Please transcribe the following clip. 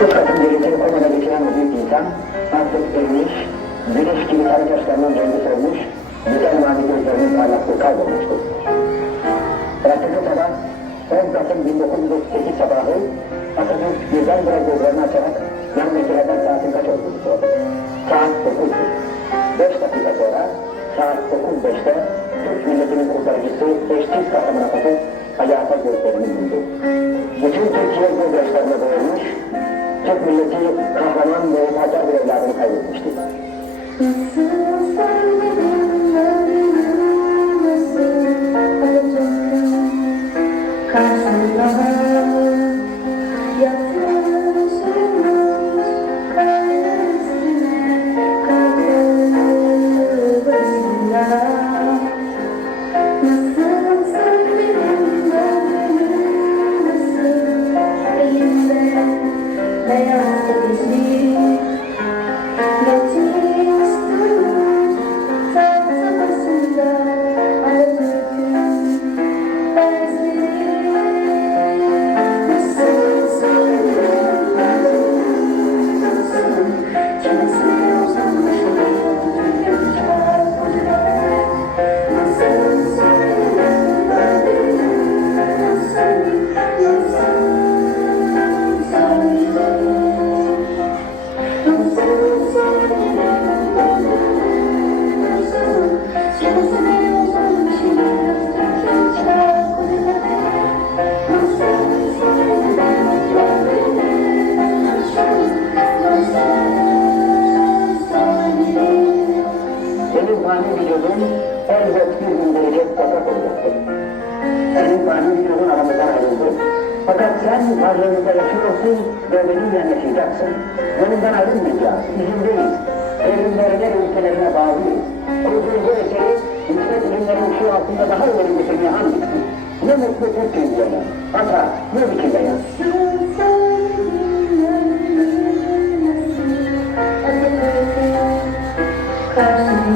Bu kadın gelecek olmadan geçiren o büyük insan artık evliş, güneş gibi sarı taşlarının rengi solmuş, güzel mavi gözlerinin parlaklığı kaybolmuştur. Ertesi sabah 10 Kasım 1938 sabahı Atatürk birdenbire gözlerini açarak yanındakilerden saatin kaç olduğunu sordu. Saat 9'dur. 5 dakika sonra saat 9.05'te Türk milletinin kurtarıcısı eşsiz kahraman Atatürk hayata gözlerini yumdu. Bütün Türkiye gözyaşlarına boğulmuş, Türk milleti kahraman ve vefakar bir evladını kaybetmişti. Fani vücudun elbet bir gün gelecek toprak olacaktır. Senin fani vücudun aramızdan ayrıldı. Fakat sen varlığında yaşıyorsun ve benimle yaşayacaksın. Yolundan ayrılmayacağız, izindeyiz. Evrimlerine ve ülkelerine bağlıyız. Kurduğun bu eseri, yüksek ilimlerin ışığı altında daha ileri getirmeye hamdetsin. Ne mutlu Türk kendine. Ata, ne biçimde yaz. Nasıl